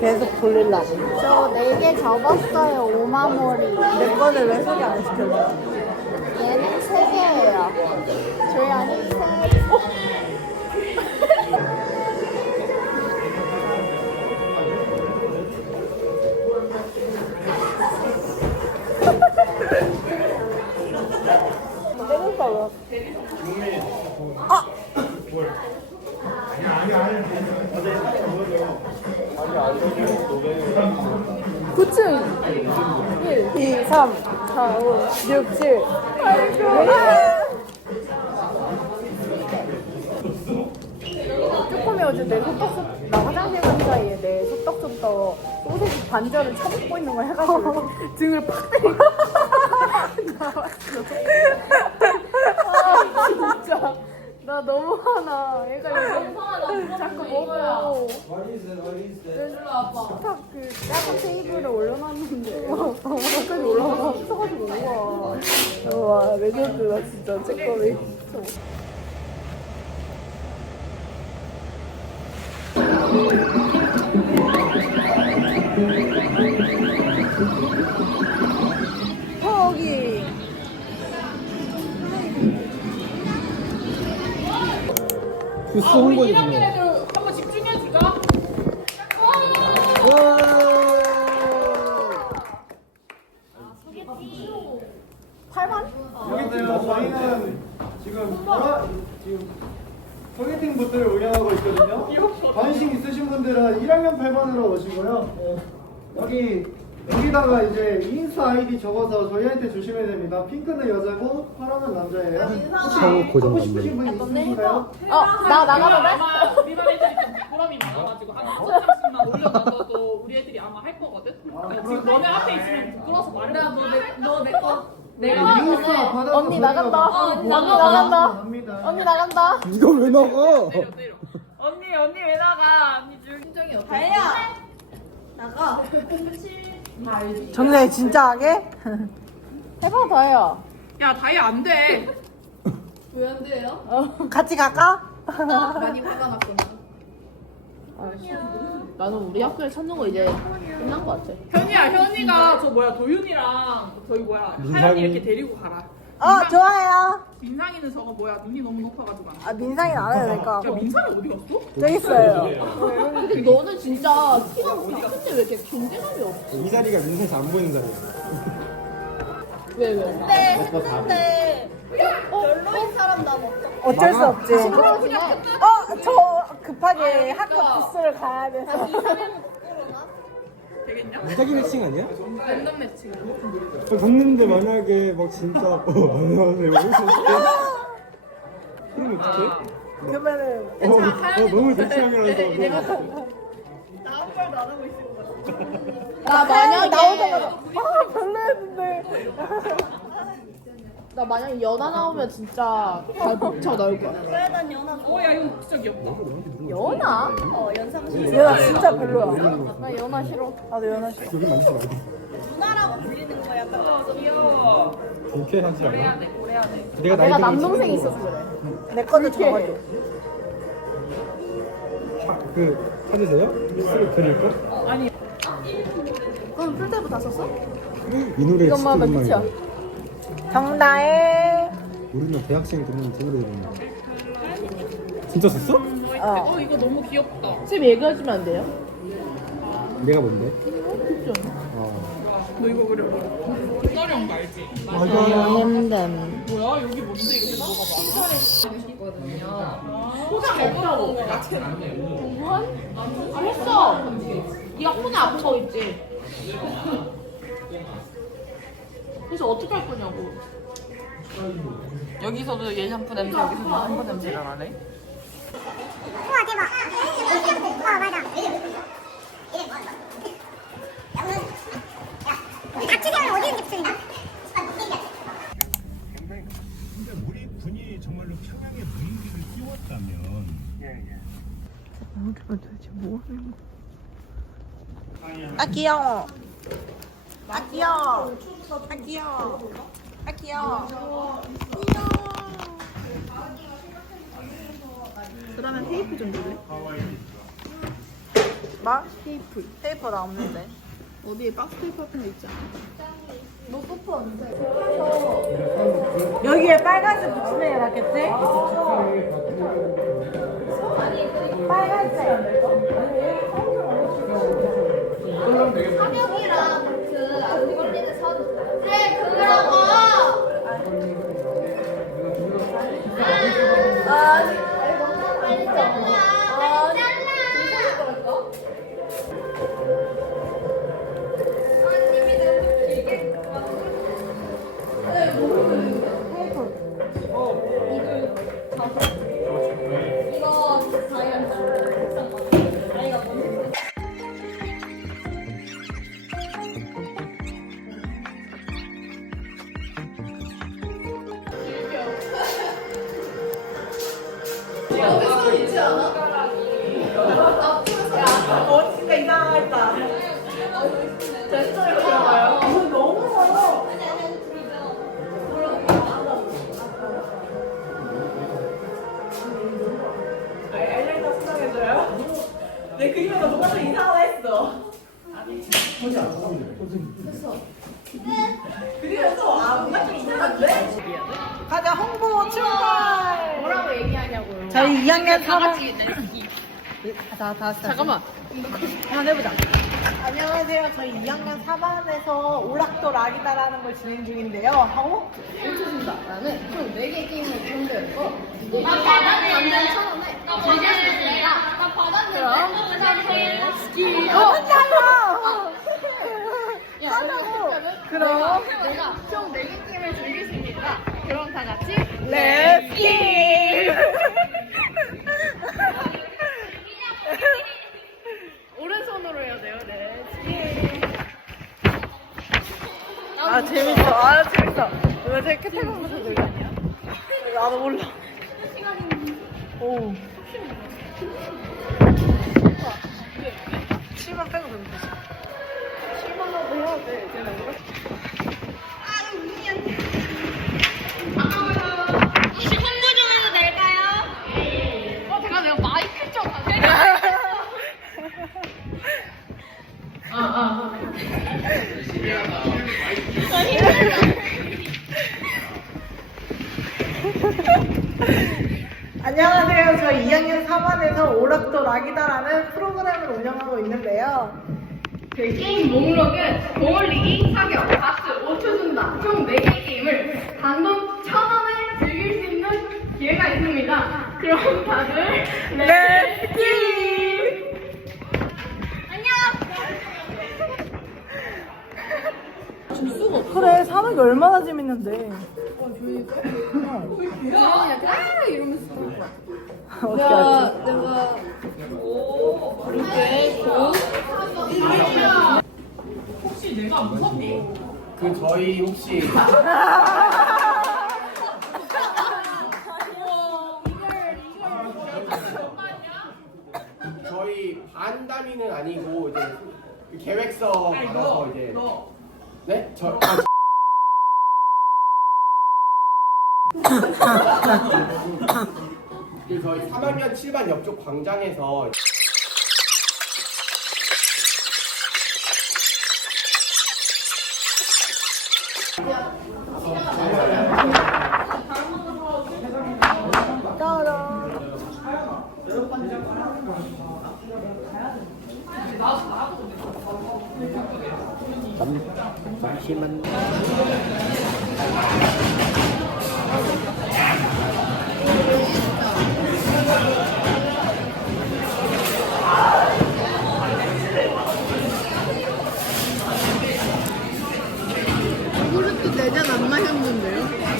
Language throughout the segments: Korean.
계속 돌릴라고. 저네개 접었어요, 오마모리. 내 거를 왜 소개 안 시켜줘? 얘는 세 개예요. 조연이 세 개. 어? 구층 1, 2, 3, 4, 5, 6, 7. 아이고. 조금이 어제 내 소떡소 나 화장실 간 사이에 내 소떡소떡 소세지 반절을 쳐먹고 있는 걸 해가지고 등을 팍 때리고 나왔어. 아 진짜 나 너무 화나. 얘가 이거 자꾸 먹고. 식탁 그 작은 테이블에 올려놨는데. 거기까지 올라가서 합쳐가지고 우와. 우와 레전드다 진짜 쬐꺼리 그 홍보지 그거. 한번 집중해주자. 여기서요. 저희는 지금 뭐라 지금 소개팅 부스를 운영하고 있거든요. 관심 있으신 분들은 1학년 8반으로 오시고요. 네. 여기 여기다가 이제 인스타 아이디 적어서 저희한테 주시면 됩니다. 핑크는 여자고 파란은 남자예요. 혹시 서울 고정 하고 싶으신 분 있으신가요? 어 나 나가도 돼? 아마 우리 반 애들이 좀 부끄럼이 많아가지고 한 다섯 장씩만 올려놔도 우리 애들이 아마 할 거거든. 그러니까 지금 너네 앞에 있으면 부끄러워서 말해. 너내 거. 내가 인스타 받아서 언니 저희가 나간다 뭐 언니 보고 나간다 합니다. 언니 나간다 이거 왜 나가? 때려 때려. 언니 언니 왜 나가? 언니 줄. 심정이 어때? 정래 진짜 하게? 해봐 더해요 야 다이 안 돼. 어, 같이 갈까? 많이 화가 났구나. 나는 우리 학교에 찾는 거 이제 끝난 거 같아 현이야 현이가 저 뭐야 도윤이랑 저기 뭐야. 하연이 이렇게 데리고 가라. 어 좋아요 민상이는 저거 뭐야 눈이 너무 높아가지고 안 돼. 아 민상이는 안 해도 될까 야 민상이 어디 갔어? 저기 있어요 근데 너는 진짜 키가 큰데 왜 이렇게 존재감이 없어? 이 자리가 민세에서 안 보이는 자리야. 왜 왜? 근데 근데 별로인 사람 나 먹자. 어쩔 수 없지 그냥 어, 저 급하게 학교 부스를 가야 돼서. 되겠냐? 사기 매칭 아니야? 랜덤 매칭. 어, 갔는데 만약에 막 진짜 어 만나서 오실 수 있어? 그럼 어떡해? 그러면은 어, 어 너무 대치함이라서 나 만약에 만약에 나오자마자 아 별로였는데. 나 만약에 연하 나오면 진짜 발 벅차 나올 거야. 어야 이거 진짜 귀엽다. 연하? 어 연상실. 연하 진짜 별로야. 나 연하 싫어. 나도 연하 싫어. 여기 만나서 말고 누나라고 불리는 거야. 귀여워. 불쾌 하지 고래야 않아? 돼 고래야 돼. 내가 내가 나이 남동생 있어서 그래. 내 거는 적어줘. 그 찾으세요? 쓰고 드릴 거? 아니 그럼 풀테이프 다 썼어? 이 노래 진짜 이것만 하면 끝이야. 정다혜. 우리는 대학생 때문에 제 노래 들었나? 진짜 썼어? 어. 어 이거 너무 귀엽다. 쌤 얘기해주면 안 돼요? 내가 뭔데? 어. 너 이거 그려. 쌀형 말지. 랜덤. 뭐야 여기 뭔데 이거 먹어봐. 포장 예쁘다고. 아 했어. 네가 혼에 앞서 있지. 그래서 어떻게 할 거냐고. 여기서도 예샴푸 냄새 여기서도 샴푸 냄새가 나네. 우와 대박. 어 맞아. 닥치세요 어디 있는지 붙습니다 근데 우리 군이 정말로 평양의 무인기를 띄웠다면 아 귀여워. 아 귀여워. 아 귀여워. 아 귀여워. 그러면 테이프 좀 줄래? 마? 테이프. 테이프 나 없는데. 어디에 박스 테이프 같은 거 있지 않아? 너 뽀뽀 언제? 여기에 빨간색 붙이는 게 낫겠지? 빨간색. 어, 진짜 이상하겠다. 제스처를 들어가요. 이거 너무 멀어. 아이라이너 수정해줘요? 내 그림에서 뭔가 좀 이상하다 했어. 그림에서 아 뭔가 좀 이상한데? 가자 홍보 출발! 뭐라고 얘기하냐고요. 저희 2학년 3학 다, 다, 잠깐만. 한번 해보자. 안녕하세요. 저희 2학년 3반에서 오락도 락이다라는 걸 진행 중인데요. 하고 멈춰준다. 나는 총 4개 게임을 준비했고, 이제 나 바닥에 완전 처음에 나 바닥에 있습니다. 나 바닥에 어, 혼자요. 야, 하자고. 그럼 내가 총 4개 게임을 즐길 수 있으니까, 그럼 다 같이 렛츠 오른손으로 해야 돼요. 네. 아 재밌어. 아 재밌어. 왜 저렇게 태국부터 놀려? 나도 몰라. 오. 7번 빼고 놀면 되지. 7번라도 해야 돼. 이렇게. 혹시 홍보 좀 해도 될까요? 어, 제가 내가 마이크 좀 안녕하세요. 저희 2학년 3반에서 오락도 락이다라는 프로그램을 운영하고 있는데요. 그 게임 목록은 공올리기, 사격, 바스, 5초 준다 총 4개 게임을 단돈 1000원에 즐길 수 있는 기회가 있습니다. 그럼 다들 렛츠 그래 사는 게 얼마나 재밌는데 아 이러면서 어떻게 알지? 내가 혹시 내가 무섭니? 그 저희 혹시 저희 반담이는 아니고 이제 그 계획서 받아서 너, 이제 너 네? 저 아, 그 저희 3학년 7반 옆쪽 광장에서 내년 안 마셨는데요?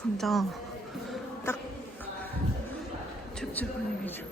진짜 딱 줍줍 분위기죠.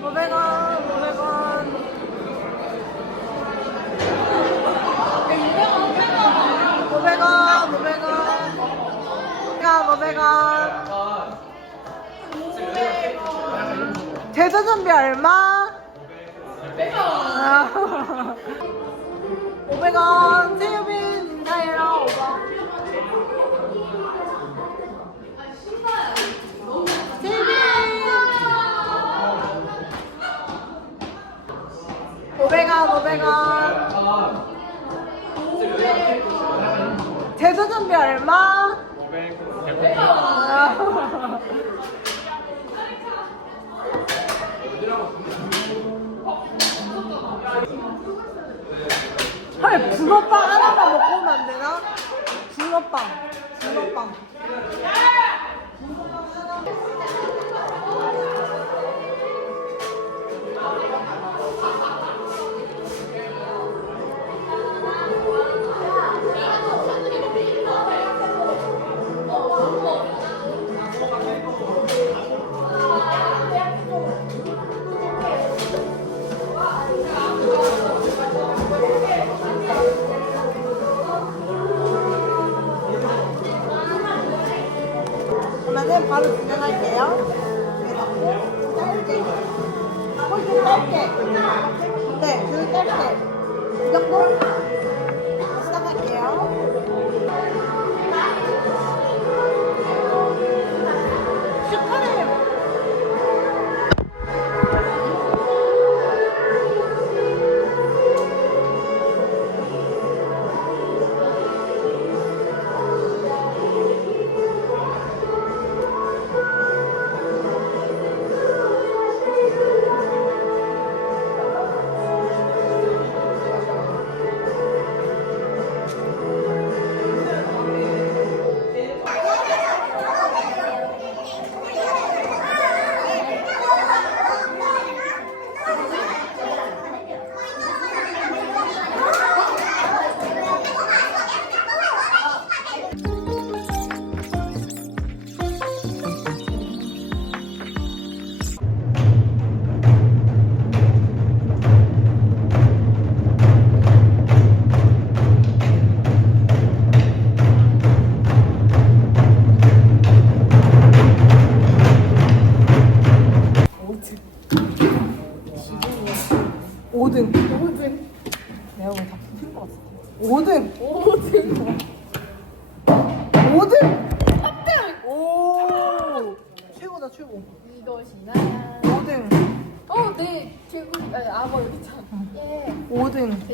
500원, 500원. 500원. 500원, 500원. 야, 500원. 제조 준비 얼마? 500원. 500원. 500원 500원 제조 준비 얼마? 500 헐 붕어빵 하나만 먹고 오면 안 되나? 붕어빵 붕어빵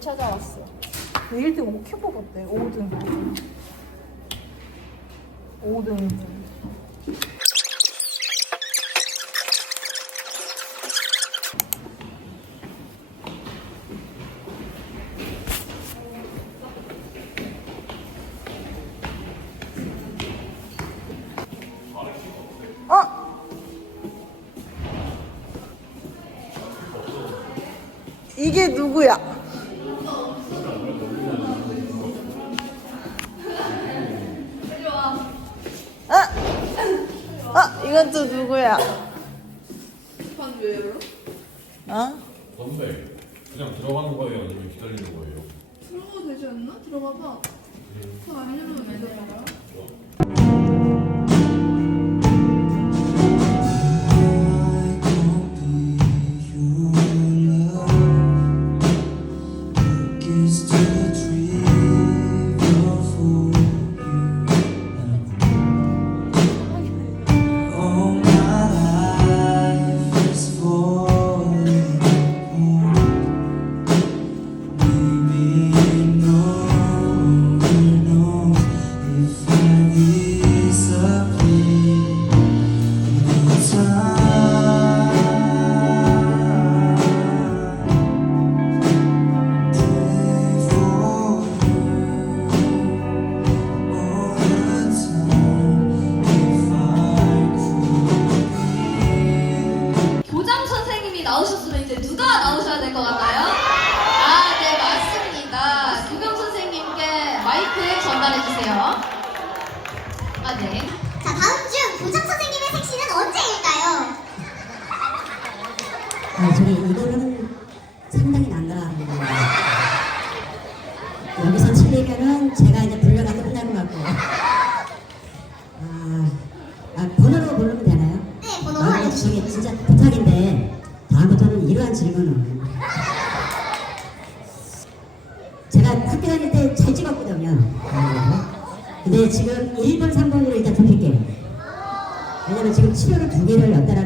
5등. 배 찾아왔어. 1등 5큐 뽑았대. 5등. 5등. 어? 이게 누구야? 이건 또 누구야? 어? 그냥 들어가는 거예요? 아니면 기다리는 거예요? 들어가도 되지 않나? 들어가봐. 그거 안 누르면 왜 들어가? 교장 지금 1번, 3번으로 일단 좁힐게요. 왜냐면 지금 치료를 두 개를 연달아